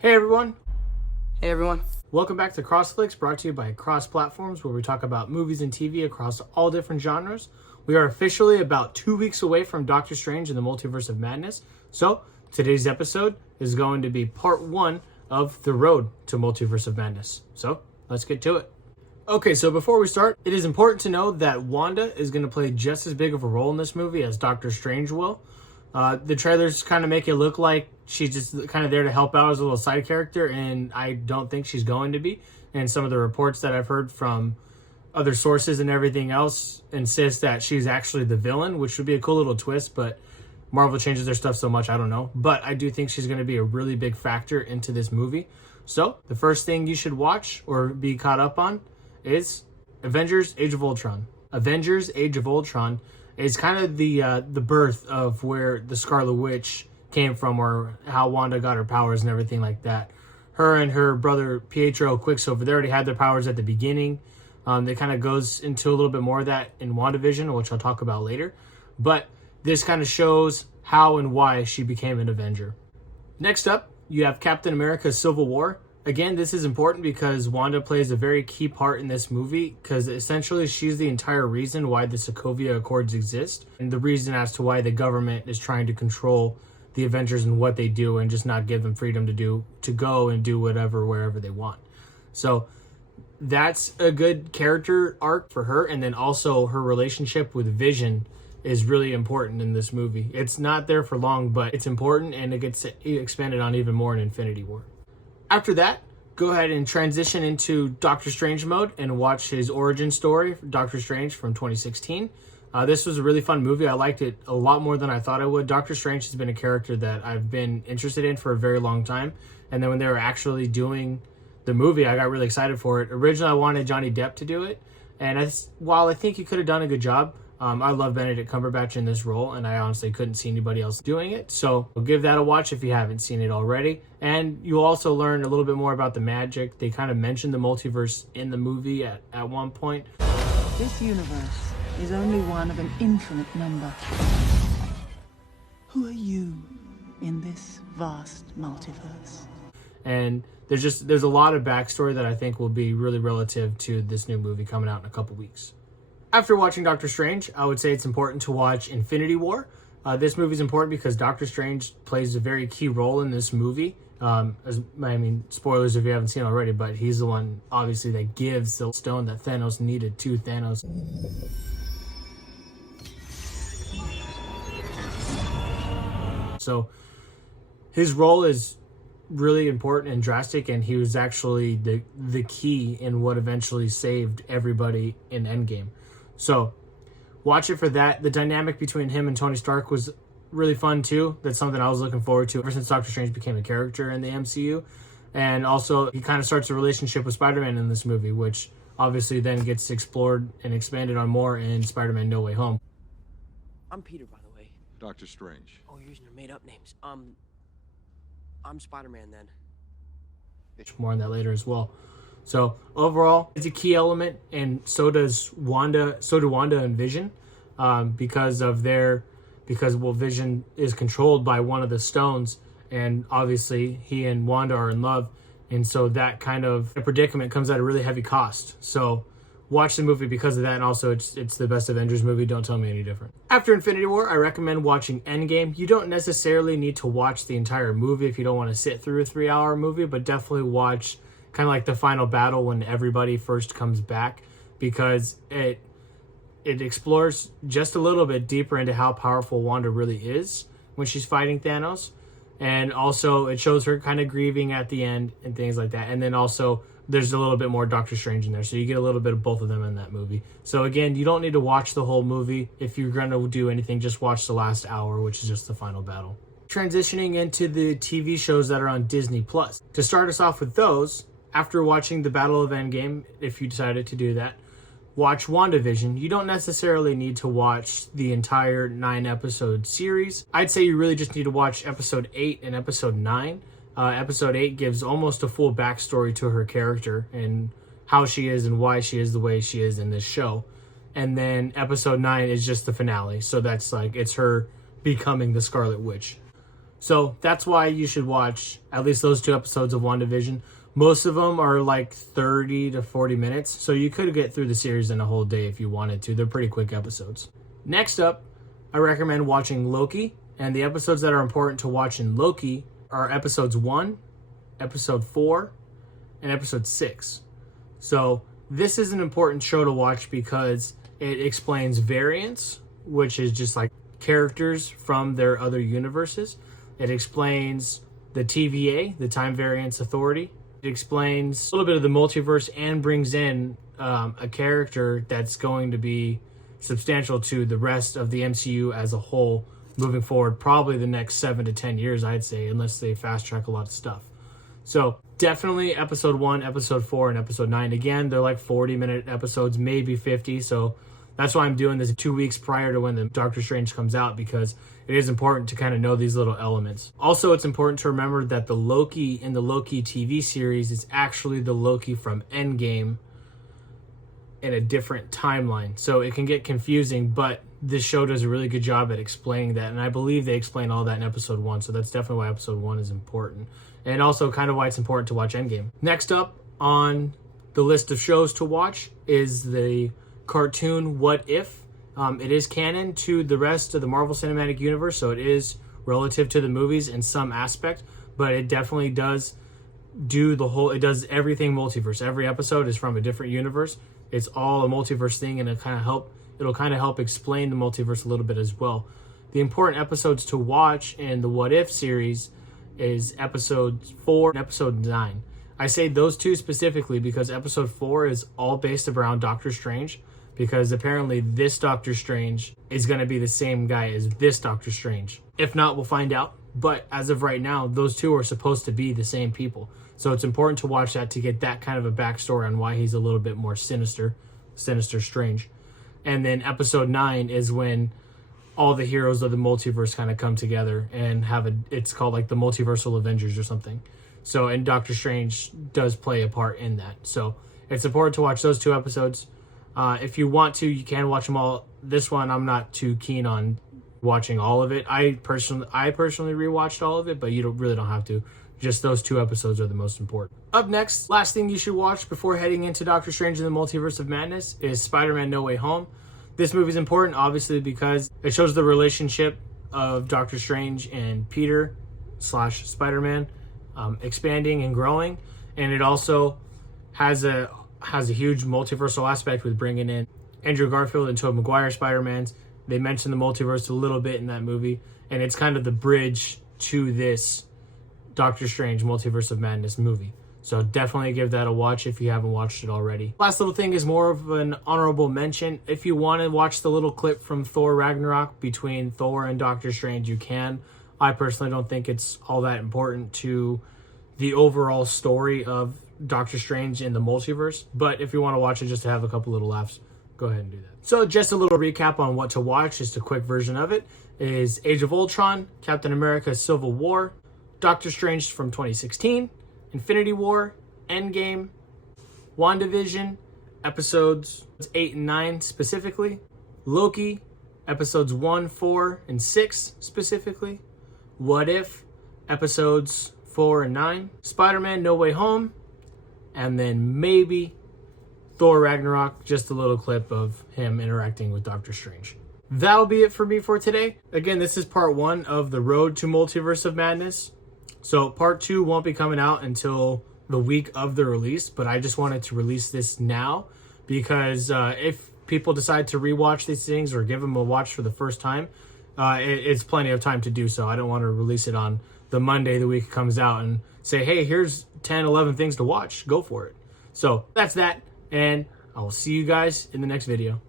Hey everyone! Hey everyone. Welcome back to Crossflix, brought to you by Cross Platforms, where we talk about movies and TV across all different genres. We are officially about 2 weeks away from Doctor Strange and the Multiverse of Madness. So, today's episode is going to be part 1 of the road to Multiverse of Madness. So, let's get to it. Okay, so before we start, it is important to know that Wanda is going to play just as big of a role in this movie as Doctor Strange will. The trailers kind of make it look like she's just kind of there to help out as a little side character, and I don't think she's going to be. And some of the reports that I've heard from other sources and everything else insist that she's actually the villain, which would be a cool little twist, but Marvel changes their stuff so much, I don't know. But I do think she's going to be a really big factor into this movie. So, the first thing you should watch or be caught up on is Avengers Age of Ultron. Avengers Age of Ultron is kind of the birth of where the Scarlet Witch came from, or how Wanda got her powers and everything like that. Her and her brother Pietro Quicksilver, they already had their powers at the beginning. It kind of goes into a little bit more of that in WandaVision, which I'll talk about later. But this kind of shows how and why she became an Avenger. Next up, you have Captain America Civil War. Again, this is important because Wanda plays a very key part in this movie, because essentially she's the entire reason why the Sokovia Accords exist, and the reason as to why the government is trying to control the Avengers and what they do and just not give them freedom to go and do whatever wherever they want. So that's a good character arc for her, and then also her relationship with Vision is really important in this movie. It's not there for long, but it's important, and it gets expanded on even more in Infinity War. After that, go ahead and transition into Doctor Strange mode and watch his origin story, Doctor Strange from 2016. This was a really fun movie. I liked it a lot more than I thought I would. Doctor Strange has been a character that I've been interested in for a very long time. And then when they were actually doing the movie, I got really excited for it. Originally, I wanted Johnny Depp to do it. And while I think he could have done a good job, I love Benedict Cumberbatch in this role, and I honestly couldn't see anybody else doing it. So give that a watch if you haven't seen it already. And you'll also learn a little bit more about the magic. They kind of mentioned the multiverse in the movie at one point. This universe is only one of an infinite number. Who are you in this vast multiverse? And there's a lot of backstory that I think will be really relative to this new movie coming out in a couple weeks. After watching Doctor Strange, I would say it's important to watch Infinity War. This movie is important because Doctor Strange plays a very key role in this movie. Spoilers if you haven't seen it already, but he's the one, obviously, that gives the stone that Thanos needed to Thanos. So his role is really important and drastic, and he was actually the key in what eventually saved everybody in Endgame. So watch it for that. The dynamic between him and Tony Stark was really fun too. That's something I was looking forward to ever since Doctor Strange became a character in the MCU. And also he kind of starts a relationship with Spider-Man in this movie, which obviously then gets explored and expanded on more in SpiderMan No Way Home. I'm Peter, by the way. Doctor Strange. Oh, you're using your made-up names. I'm Spider-Man then. More on that later as well. So overall, it's a key element, and so do Wanda and Vision, because Vision is controlled by one of the stones, and obviously he and Wanda are in love, and so that kind of predicament comes at a really heavy cost. So watch the movie because of that, and also it's the best Avengers movie. Don't tell me any different. After Infinity War, I recommend watching Endgame. You don't necessarily need to watch the entire movie if you don't want to sit through a 3-hour movie, but definitely watch kind of like the final battle when everybody first comes back, because it explores just a little bit deeper into how powerful Wanda really is when she's fighting Thanos. And also it shows her kind of grieving at the end and things like that. And then also there's a little bit more Doctor Strange in there, so you get a little bit of both of them in that movie. So again, you don't need to watch the whole movie. If you're going to do anything, just watch the last hour, which is just the final battle. Transitioning into the TV shows that are on Disney+. To start us off with those, after watching the Battle of Endgame, if you decided to do that, watch WandaVision. You don't necessarily need to watch the entire 9-episode series. I'd say you really just need to watch episode 8 and episode 9. Episode 8 gives almost a full backstory to her character and how she is and why she is the way she is in this show. And then episode 9 is just the finale. So that's like, it's her becoming the Scarlet Witch. So that's why you should watch at least those 2 episodes of WandaVision. Most of them are like 30 to 40 minutes, so you could get through the series in a whole day if you wanted to. They're pretty quick episodes. Next up, I recommend watching Loki, and the episodes that are important to watch in Loki are episodes 1, episode 4, and episode 6. So this is an important show to watch because it explains variants, which is just like characters from their other universes. It explains the TVA, the Time Variance Authority. It explains a little bit of the multiverse and brings in a character that's going to be substantial to the rest of the MCU as a whole moving forward, probably the next 7 to 10 years, I'd say, unless they fast track a lot of stuff. So definitely episode 1, episode 4, and episode 9. Again, they're like 40-minute episodes, maybe 50. So that's why I'm doing this 2 weeks prior to when the Doctor Strange comes out, because it is important to kind of know these little elements. Also, it's important to remember that the Loki in the Loki TV series is actually the Loki from Endgame in a different timeline. So it can get confusing, but this show does a really good job at explaining that. And I believe they explain all that in episode 1. So that's definitely why episode 1 is important. And also kind of why it's important to watch Endgame. Next up on the list of shows to watch is the cartoon What If. It is canon to the rest of the Marvel Cinematic Universe, so it is relative to the movies in some aspect, but it definitely does it does everything multiverse. Every episode is from a different universe. It's all a multiverse thing, and it'll kind of help explain the multiverse a little bit as well. The important episodes to watch in the What If series is episode 4 and episode 9. I say those 2 specifically because episode 4 is all based around Doctor Strange, because apparently this Doctor Strange is going to be the same guy as this Doctor Strange. If not, we'll find out. But as of right now, those 2 are supposed to be the same people. So it's important to watch that to get that kind of a backstory on why he's a little bit more sinister Strange. And then episode 9 is when all the heroes of the multiverse kind of come together and it's called like the Multiversal Avengers or something. So, and Doctor Strange does play a part in that. So it's important to watch those 2 episodes. If you want to, you can watch them all. This one, I'm not too keen on watching all of it. I personally rewatched all of it, but you really don't have to. Just those 2 episodes are the most important. Up next, last thing you should watch before heading into Doctor Strange in the Multiverse of Madness is SpiderMan No Way Home. This movie is important, obviously, because it shows the relationship of Doctor Strange and Peter / Spider-Man expanding and growing, and it also has a huge multiversal aspect with bringing in Andrew Garfield and Tobey Maguire Spider-Mans. They mention the multiverse a little bit in that movie, and it's kind of the bridge to this Doctor Strange Multiverse of Madness movie. So definitely give that a watch if you haven't watched it already. Last little thing is more of an honorable mention. If you want to watch the little clip from Thor Ragnarok between Thor and Doctor Strange, you can. I personally don't think it's all that important to the overall story of Doctor Strange in the multiverse, but if you want to watch it just to have a couple little laughs, go ahead and do that. So just a little recap on what to watch, just a quick version of it, is Age of Ultron, Captain America Civil War, Doctor Strange from 2016, Infinity War, Endgame, WandaVision, episodes 8 and 9 specifically, Loki, episodes 1, 4, and 6 specifically, What If, episodes 4 and 9, Spider-Man No Way Home, and then maybe Thor Ragnarok, just a little clip of him interacting with Doctor Strange. That'll be it for me for today. Again, this is part 1 of the Road to Multiverse of Madness. So part 2 won't be coming out until the week of the release, but I just wanted to release this now because if people decide to rewatch these things or give them a watch for the first time, it's plenty of time to do so. I don't want to release it on the Monday the week it comes out and say, hey, here's 10, 11 things to watch. Go for it. So that's that, and I will see you guys in the next video.